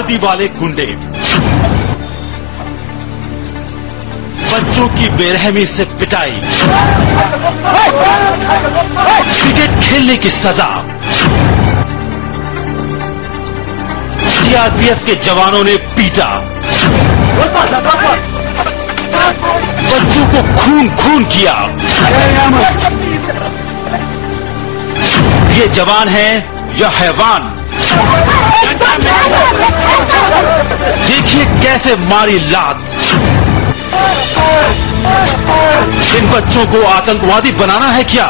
वर्दी वाले गुंडे बच्चों की बेरहमी से पिटाई, क्रिकेट खेलने की सजा। सीआरपीएफ के जवानों ने पीटा, बच्चों को खून खून किया। ये जवान हैं या हैवान? देखिए कैसे मारी लात। इन बच्चों को आतंकवादी बनाना है क्या?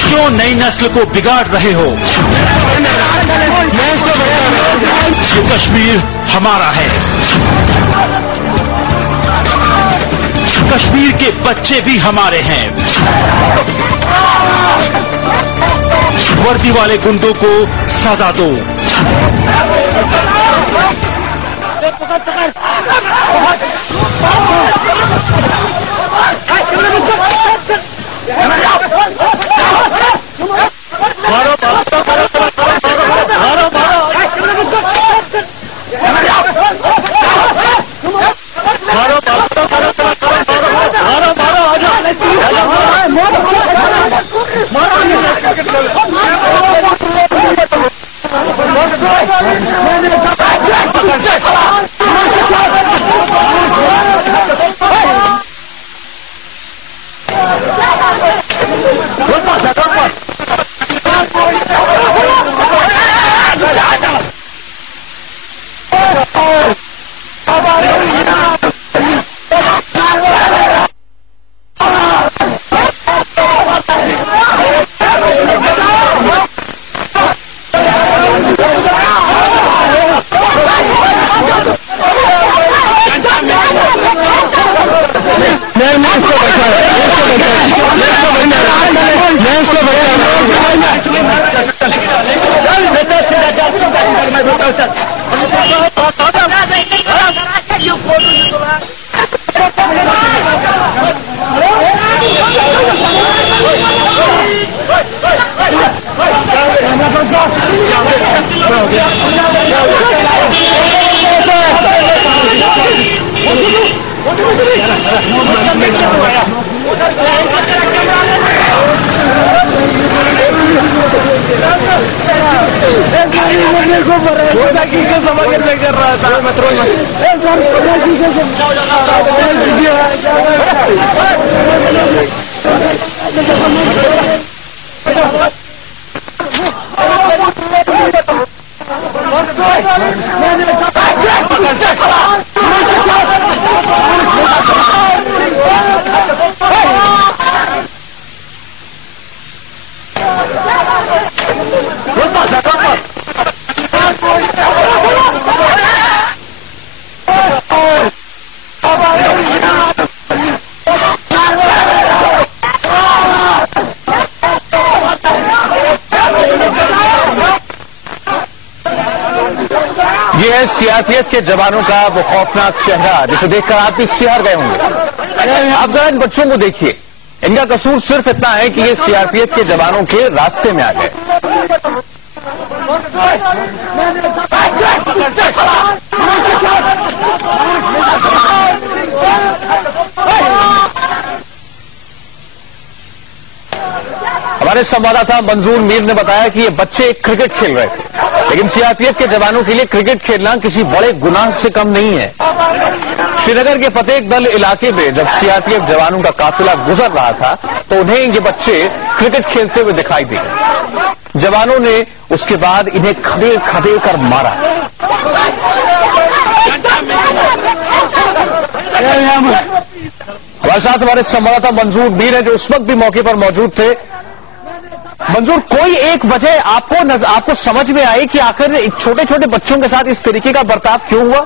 क्यों नई नस्ल को बिगाड़ रहे हो? ये कश्मीर हमारा है। कश्मीर के बच्चे भी हमारे हैं। वर्दी वाले गुंडों को सजा दो। ये है सीआरपीएफ के जवानों का वो खौफनाक चेहरा जिसे देखकर आप भी सिहर गए होंगे। आप जरा इन बच्चों को देखिए, इनका कसूर सिर्फ इतना है कि ये सीआरपीएफ के जवानों के रास्ते में आ गए। हमारे संवाददाता मंजूर मीर ने बताया कि ये बच्चे क्रिकेट खेल रहे थे, लेकिन सीआरपीएफ के जवानों के लिए क्रिकेट खेलना किसी बड़े गुनाह से कम नहीं है। श्रीनगर के फतेह दल इलाके में जब सीआरपीएफ जवानों का काफिला गुजर रहा था तो उन्हें ये बच्चे क्रिकेट खेलते हुए दिखाई दिए। जवानों ने उसके बाद इन्हें खदेड़ खदेड़ कर मारा। हमारे साथ हमारे संवाददाता मंजूर मीर है जो उस वक्त भी मौके पर मौजूद थे। मंजूर, कोई एक वजह आपको समझ में आई कि आखिर छोटे छोटे बच्चों के साथ इस तरीके का बर्ताव क्यों हुआ?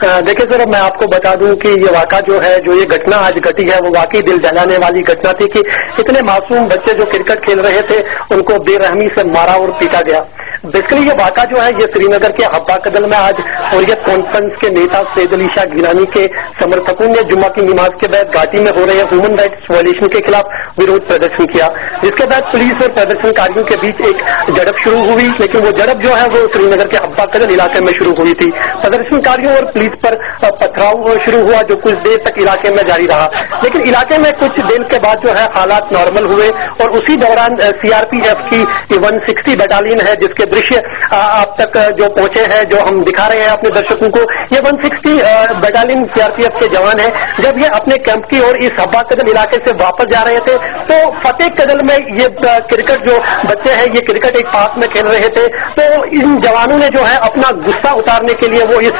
देखिए सर, मैं आपको बता दूं कि ये वाक़ा जो है, जो ये घटना आज घटी है, वो वाकई दिल दहलाने वाली घटना थी कि इतने मासूम बच्चे जो क्रिकेट खेल रहे थे उनको बेरहमी से मारा और पीटा गया। बेसिकली ये वाक़ा जो है ये श्रीनगर के हब्बा कदल में आज हुर्रियत कॉन्फ्रेंस के नेता सैयद अली शाह गिलानी के समर्थकों ने जुम्मा की नमाज के बाद घाटी में हो रहे ह्यूमन राइट्स वायलेशन के खिलाफ विरोध प्रदर्शन किया, जिसके बाद पुलिस और प्रदर्शनकारियों के बीच एक झड़प शुरू हुई। लेकिन वो झड़प जो है वो श्रीनगर के हब्बा कदल इलाके में शुरू हुई थी। प्रदर्शनकारियों और पुलिस पर पथराव शुरू हुआ जो कुछ देर तक इलाके में जारी रहा। लेकिन इलाके में कुछ देर के बाद जो है हालात नॉर्मल हुए और उसी दौरान सीआरपीएफ की 160 बटालियन है, जिसके दृश्य आप तक जो पहुंचे हैं, जो हम दिखा रहे हैं अपने दर्शकों को, ये 160 बटालियन सीआरपीएफ के जवान हैं। जब ये अपने कैंप की ओर इस हब्बा कदल इलाके से वापस जा रहे थे तो फतेह कदल में ये क्रिकेट जो बच्चे हैं ये क्रिकेट एक पार्क में खेल रहे थे। तो इन जवानों ने जो है अपना गुस्सा उतारने के लिए वो इस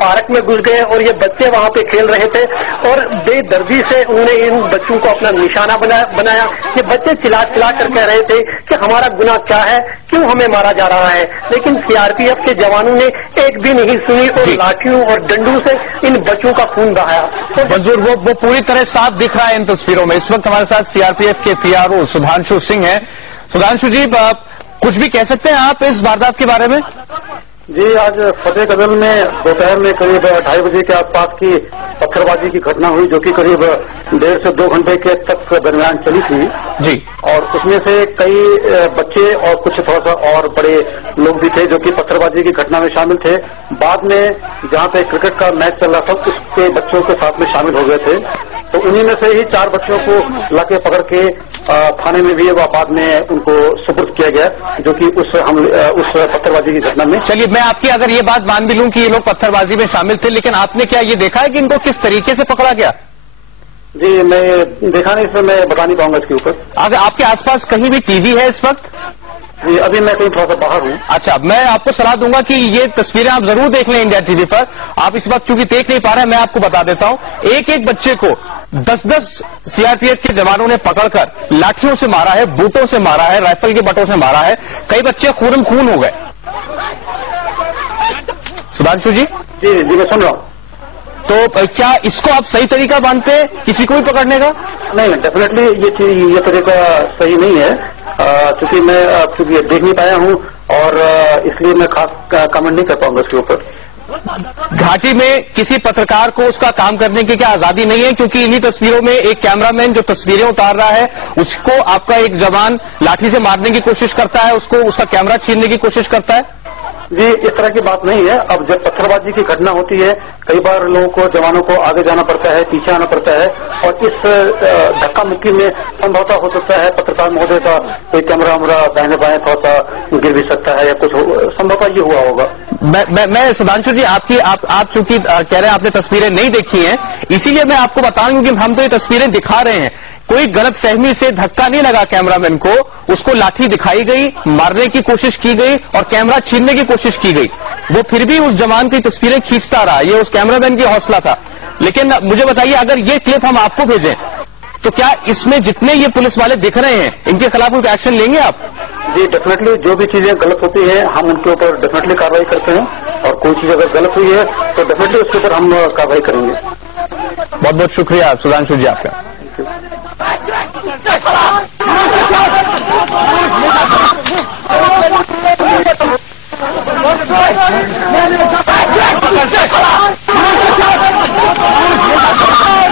पार्क में घुस गए और ये बच्चे वहां पे खेल रहे थे और बेदर्दी से उन्होंने इन बच्चों को अपना निशाना बनाया। ये बच्चे चिल्ला कर कह रहे थे कि हमारा गुनाह क्या है, क्यों हमें मारा जा रहा है। लेकिन सीआरपीएफ के जवानों ने एक भी नहीं सुनी और लाठियों और डंडों से इन बच्चों का खून बहाया। तो मंजूर वो पूरी तरह साफ दिख रहा है इन तस्वीरों में। इस वक्त हमारे साथ सीआरपीएफ के पीआरओ सुधांशु सिंह हैं। सुधांशु जी, कुछ भी कह सकते हैं आप इस वारदात के बारे में? जी, आज फतेह कदल में दोपहर में करीब 2:30 बजे के आसपास की पत्थरबाजी की घटना हुई, जो कि करीब 1.5 से 2 घंटे के तक दरमियान चली थी जी। और उसमें से कई बच्चे और कुछ थोड़ा सा और बड़े लोग भी थे जो कि पत्थरबाजी की घटना में शामिल थे। बाद में जहां पे क्रिकेट का मैच चल रहा था उसके बच्चों के साथ में शामिल हो गए थे। तो उन्हीं में से ही 4 बच्चों को लाके पकड़ के थाने में भी बाद में उनको सुपुर्द किया गया, जो कि उस पत्थरबाजी की घटना में। चलिए, मैं आपकी अगर ये बात मान भी लूं कि ये लोग पत्थरबाजी में शामिल थे, लेकिन आपने क्या ये देखा है कि इनको किस तरीके से पकड़ा गया? जी, मैं देखा नहीं, इसमें मैं बता नहीं पाऊंगा इसके ऊपर। अगर आपके आसपास कहीं भी टीवी है इस वक्त? जी, अभी मैं कहीं थोड़ा सा बाहर हूँ। अच्छा, मैं आपको सलाह दूंगा कि ये तस्वीरें आप जरूर देख लें इंडिया टीवी पर। आप इस वक्त चूंकि देख नहीं पा रहे हैं, मैं आपको बता देता हूं। एक बच्चे को 10-10 सीआरपीएफ के जवानों ने पकड़कर लाठियों से मारा है, बूटों से मारा है, राइफल के बटों से मारा है। कई बच्चे खून हो गए। सुधांशु जी? जी, मैं सुन रहा हूँ। तो क्या इसको आप सही तरीका मानते हैं कसी को भी पकड़ने का? नहीं, डेफिनेटली ये तरीका सही नहीं है, क्योंकि मैं देख नहीं पाया हूँ और इसलिए मैं खास कमेंट नहीं कर पाऊंगा इसके ऊपर। घाटी में किसी पत्रकार को उसका काम करने की क्या आजादी नहीं है? क्योंकि इन्हीं तस्वीरों में एक कैमरामैन जो तस्वीरें उतार रहा है उसको आपका एक जवान लाठी से मारने की कोशिश करता है, उसका कैमरा छीनने की कोशिश करता है। जी, इस तरह की बात नहीं है। अब जब पत्थरबाजी की घटना होती है, कई बार लोगों को, जवानों को आगे जाना पड़ता है, पीछे आना पड़ता है और इस धक्का मुक्की में संभवतः हो सकता है पत्रकार महोदय का कोई कैमरा दाहिने बाएं थोड़ा सा गिर भी सकता है या कुछ संभवतः ये हुआ होगा। मैं सुधांशु जी, आप चूंकि कह रहे हैं आपने तस्वीरें नहीं देखी हैं, इसीलिए मैं आपको बता रहा हूं कि हम तो ये तस्वीरें दिखा रहे हैं। कोई गलत फहमी से धक्का नहीं लगा कैमरामैन को, उसको लाठी दिखाई गई, मारने की कोशिश की गई और कैमरा छीनने की कोशिश की गई। वो फिर भी उस जवान की तस्वीरें खींचता रहा। ये उस कैमरामैन की हौसला था। लेकिन मुझे बताइए, अगर ये क्लिप हम आपको भेजें तो क्या इसमें जितने ये पुलिस वाले दिख रहे हैं इनके खिलाफ कोई एक्शन लेंगे आप? जी, डेफिनेटली जो भी चीजें गलत होती है हम उनके ऊपर डेफिनेटली कार्रवाई करते हैं और कोई चीज अगर गलत हुई है तो डेफिनेटली उसके ऊपर हम कार्रवाई करेंगे। बहुत बहुत शुक्रिया सुधांशु जी आपका। Let's go!